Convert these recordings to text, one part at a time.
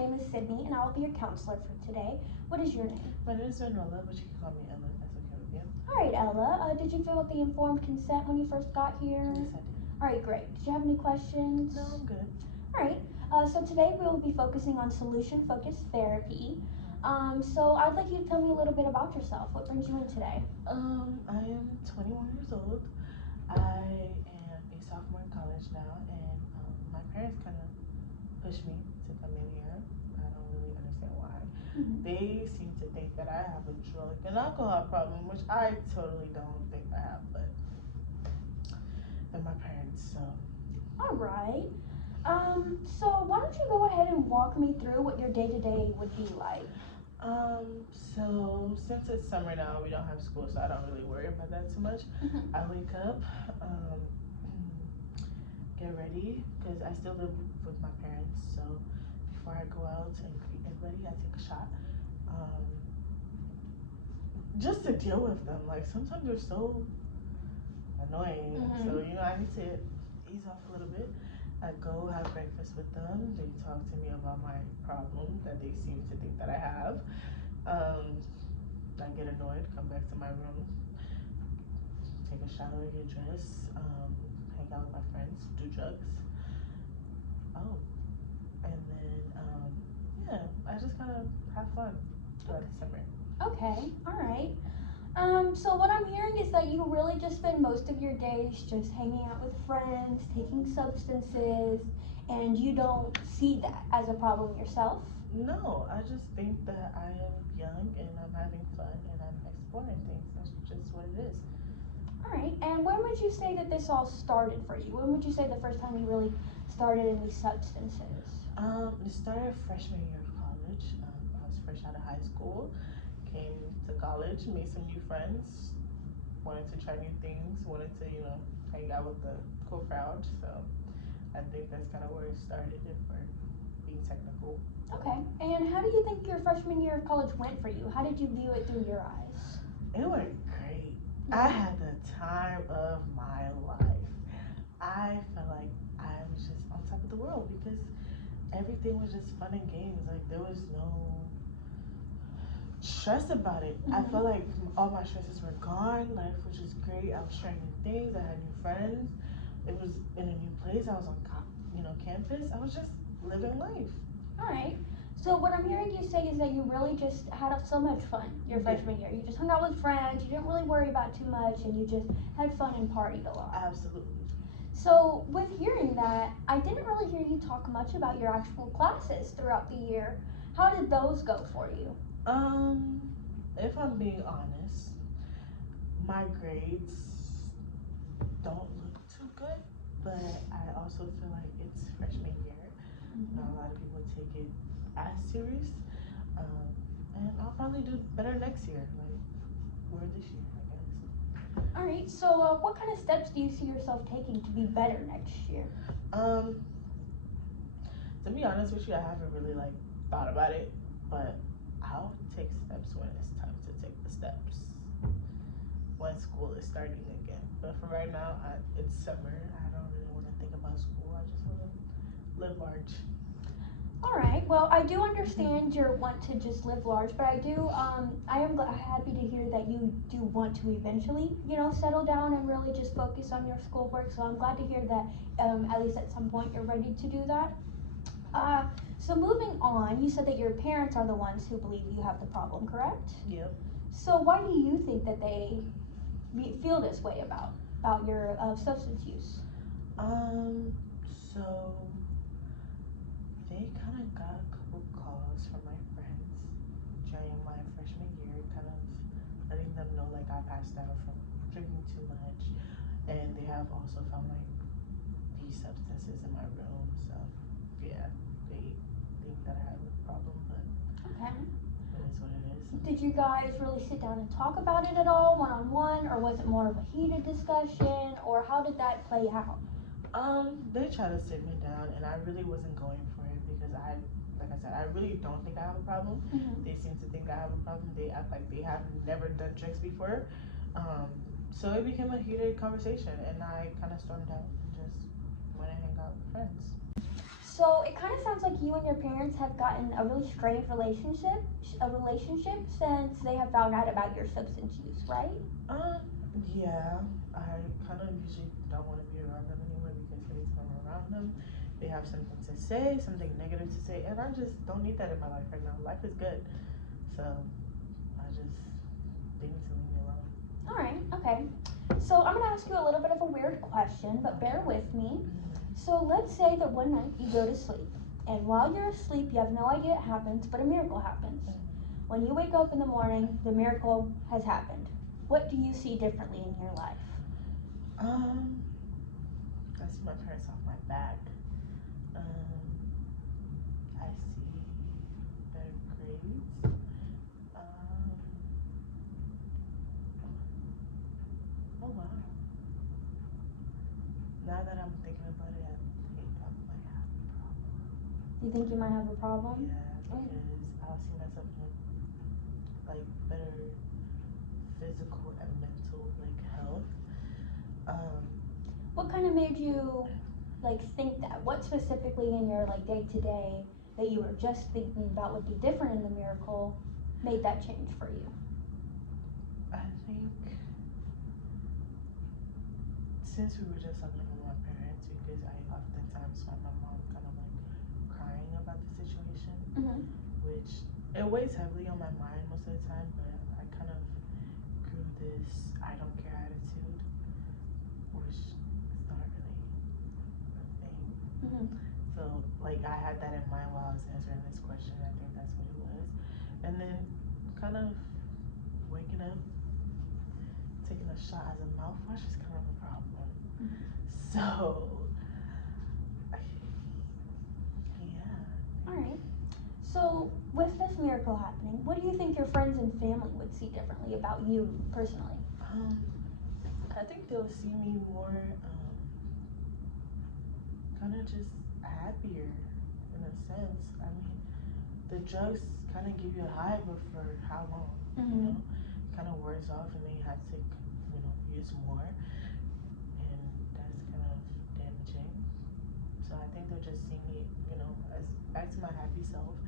name is Sydney, and I will be your counselor for today. What is your name? My name is Manuela, but you can call me Ella. That's okay with you. All right, Ella. Did you fill out the informed consent when you first got here? Yes, I did. All right, great. Did you have any questions? No, I'm good. All right. So today we will be focusing on solution-focused therapy. So I'd like you to tell me a little bit about yourself. What brings you in today? I am 21 years old. I am a sophomore in college now, and my parents kind of pushed me to come in here. I don't really understand why. Mm-hmm. They seem to think that I have a drug and alcohol problem, which I totally don't think I have, but they're my parents, so. All right. So why don't you go ahead and walk me through what your day-to-day would be like? So since it's summer now, we don't have school, so I don't really worry about that too much. Mm-hmm. I wake up, get ready, because I still live with my parents, so before I go out and greet everybody, I take a shot. Just to deal with them, like sometimes they're so annoying, Mm-hmm. so I need to ease off a little bit. I go have breakfast with them. They talk to me about my problem that they seem to think that I have. I get annoyed, come back to my room, take a shower, get dressed, hang out with my friends, do drugs. Oh, and then yeah, I just kind of have fun throughout the summer. Okay, all right. So what I'm hearing is that you really just spend most of your days just hanging out with friends, taking substances, and you don't see that as a problem yourself? No, I just think that I am young and I'm having fun and I'm exploring things. That's just what it is. All right, and when would you say that this all started for you? When would you say the first time you really started in these substances? It started freshman year of college. I was fresh out of high school, came to college, made some new friends, wanted to try new things, wanted to, hang out with the cool crowd. So I think that's kind of where it started, if we're being technical. Okay, and how do you think your freshman year of college went for you? How did you view it through your eyes? It went great. I had the time of my life. I felt like I was just on top of the world because everything was just fun and games. Like there was no stress about it. Mm-hmm. I felt like all my stresses were gone. Life was just great. I was trying new things. I had new friends. It was in a new place. I was on campus. I was just living life. All right. So what I'm hearing you say is that you really just had so much fun your freshman year. You just hung out with friends. You didn't really worry about too much, and you just had fun and partied a lot. Absolutely. So with hearing that, I didn't really hear you talk much about your actual classes throughout the year. How did those go for you? If I'm being honest, my grades don't look too good, but I also feel like it's freshman year. Mm-hmm. Not a lot of people take it as serious, and I'll probably do better next year, or this year, I guess. All right. So what kind of steps do you see yourself taking to be better next year? To be honest with you, I haven't really thought about it, but I'll take steps when it's time to take the steps. When school is starting again. But for right now, it's summer. I don't really want to think about school. I just want to live large. All right. Well, I do understand your want to just live large, but I am happy to hear that you do want to eventually, settle down and really just focus on your schoolwork. So I'm glad to hear that at least at some point you're ready to do that. So moving on, you said that your parents are the ones who believe you have the problem, correct? Yep. So why do you think that they feel this way about your substance use? So they kind of got a couple calls from my friends during my freshman year, kind of letting them know I passed out from drinking too much, and they have also found these substances in my room. So yeah, they think that I have a problem, but Okay. it is what it is. Did you guys really sit down and talk about it at all, one-on-one, or was it more of a heated discussion, or how did that play out? They tried to sit me down, and I really wasn't going for it because like I said, I really don't think I have a problem. Mm-hmm. They seem to think I have a problem. They act like they have never done tricks before. So it became a heated conversation, and I kind of stormed out and just went and hang out with friends. So it kind of sounds like you and your parents have gotten a really strained relationship since they have found out about your substance use, right? Um, yeah, I kind of usually don't want to be around them anymore because every time I'm around them, they have something to say, something negative to say, and I just don't need that in my life right now. Life is good, so I just they need to leave me alone. All right, okay. So I'm gonna ask you a little bit of a weird question, but bear with me. So let's say that one night you go to sleep, and while you're asleep, you have no idea it happens, but a miracle happens. When you wake up in the morning, the miracle has happened. What do you see differently in your life? Um, I see my parents off my back. Um, I see better grades. Um, oh wow. Now that I'm thinking about it, I think I might have a problem. You think you might have a problem? Yeah, because I'll see myself in like better physical and mental like health. Um, What kind of made you like think that? What specifically in your like day to day that you were just thinking about would be different in the miracle made that change for you? I think since we were just talking about my parents, because I oftentimes find my mom kind of like crying about the situation, Mm-hmm. which it weighs heavily on my mind most of the time, but I kind of grew this I don't care attitude, which is not really a thing. Mm-hmm. So like I had that in mind while I was answering this question. I think that's what it was, and then kind of waking up, taking a shot as a mouthwash is kind of a problem. Mm-hmm. So yeah. All right. So with this miracle happening, what do you think your friends and family would see differently about you personally? I think they'll see me more, kind of just happier in a sense. I mean, the drugs kind of give you a high, but for how long? Mm-hmm. You know, kind of wears off, and then you have to, use more, and that's kind of damaging. So I think they'll just see me, as back to my happy self.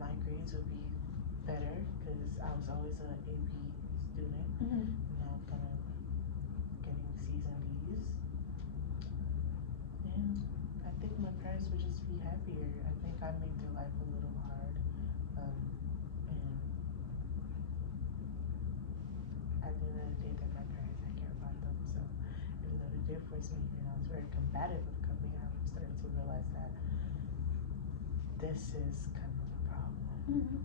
My grades would be better because I was always a AB student. Mm-hmm. Now I'm kind of getting C's and D's. And I think my parents would just be happier. I think I made their life a little hard. And at the end of the day, they're my parents. I care about them. So even though they did force me here, and I was very combative with coming out, I'm starting to realize that this is kind of a problem. Mm-hmm.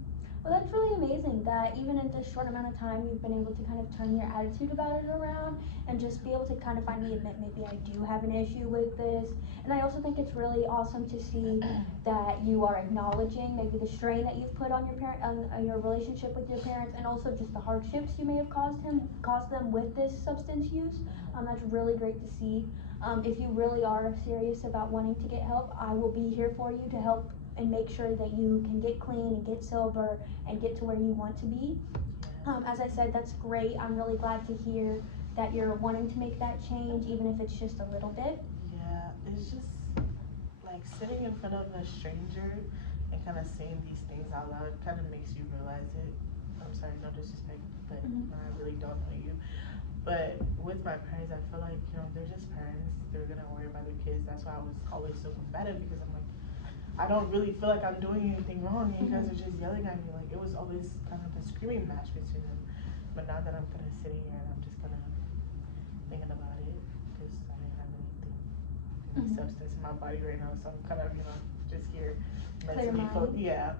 Well, that's really amazing that even in this short amount of time, you've been able to kind of turn your attitude about it around and just be able to kind of finally admit maybe I do have an issue with this. And I also think it's really awesome to see that you are acknowledging maybe the strain that you've put on your relationship with your parents, and also just the hardships you may have caused them with this substance use. That's really great to see. If you really are serious about wanting to get help, I will be here for you to help and make sure that you can get clean and get sober and get to where you want to be. As I said, that's great. I'm really glad to hear that you're wanting to make that change, even if it's just a little bit. Yeah, it's just like sitting in front of a stranger and kind of saying these things out loud kind of makes you realize it. I'm sorry, no disrespect, but I really don't know you. But with my parents, I feel like, they're just parents. They're going to worry about their kids. That's why I was always so combative because I'm like, I don't really feel like I'm doing anything wrong. You guys are just yelling at me. Like, it was always kind of a screaming match between them. But now that I'm kind of sitting here and I'm just kind of thinking about it because I didn't have anything, any substance in my body right now. So I'm kind of, just here mentally. Yeah.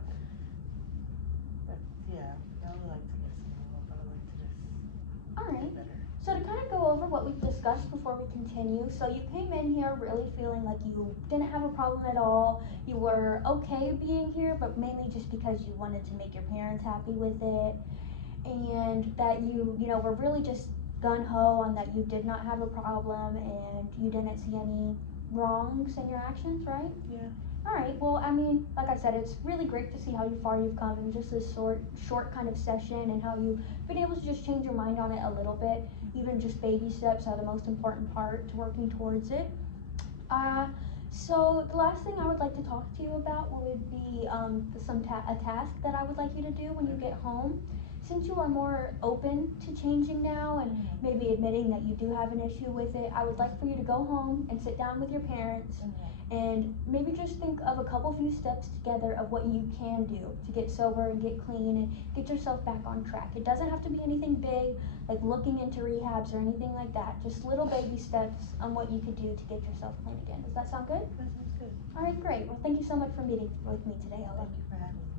But yeah, I would like to get some help. I would like to just get better. So to kind of go over what we've discussed before we continue, so you came in here really feeling like you didn't have a problem at all. You were okay being here, but mainly just because you wanted to make your parents happy with it, and that you were really just gun-ho on that you did not have a problem and you didn't see any wrongs in your actions, right? Yeah. All right. Well, I mean, like I said, it's really great to see how far you've come in just this short kind of session, and how you've been able to just change your mind on it a little bit. Even just baby steps are the most important part to working towards it. So the last thing I would like to talk to you about would be a task that I would like you to do when you get home. Since you are more open to changing now and maybe admitting that you do have an issue with it, I would like for you to go home and sit down with your parents and maybe just think of a few steps together of what you can do to get sober and get clean and get yourself back on track. It doesn't have to be anything big, like looking into rehabs or anything like that. Just little baby steps on what you could do to get yourself clean again. Does that sound good? That sounds good. All right, great. Well, thank you so much for meeting with me today, Ella. Thank you for having me.